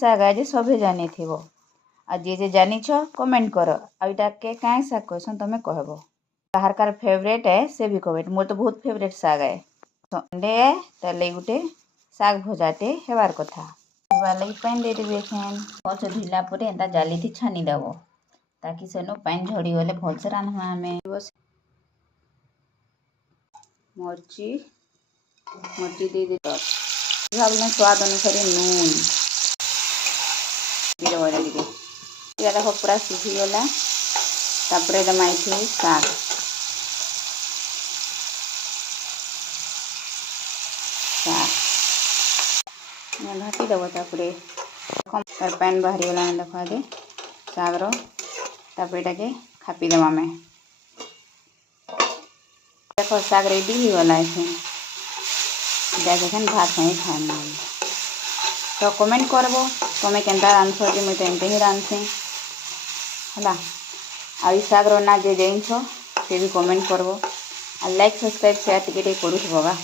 शाग आज सभे जानी थी आ जे जानी कमेंट कर आईटा के क्या शाग कहसन तुम कहब कार कार फेवरेट है से भी कमेंट मोर तो बहुत फेवरेट शाग है संडे है ताले गोटे शाग भजाटे हेबार कथा लगे पानी देदेवी एखेन भलसे धुला पर एंता जाली थी छानीदेव ताकि सेनु पानी झड़ी गले भलसे रांधमा आमे मर्ची मर्ची दे दे भावना स्वाद अनुसार नून देखो पूरा सीझीगला तापर दमाइथी शाग घाटी देव तार पैन बाहरी गला देख आगे शागर तापर ये खापीदेव आम देख शाग रेडी हो गला देखें भात संगे खाएम तो कमेंट करब तुम केन्ता रांधछ कि मुझे एमती ही रांधसी है आई शागर ना जे जाइन से भी कमेंट करब आ लाइक सब्सक्राइब शेयर टिके करूँ बगा।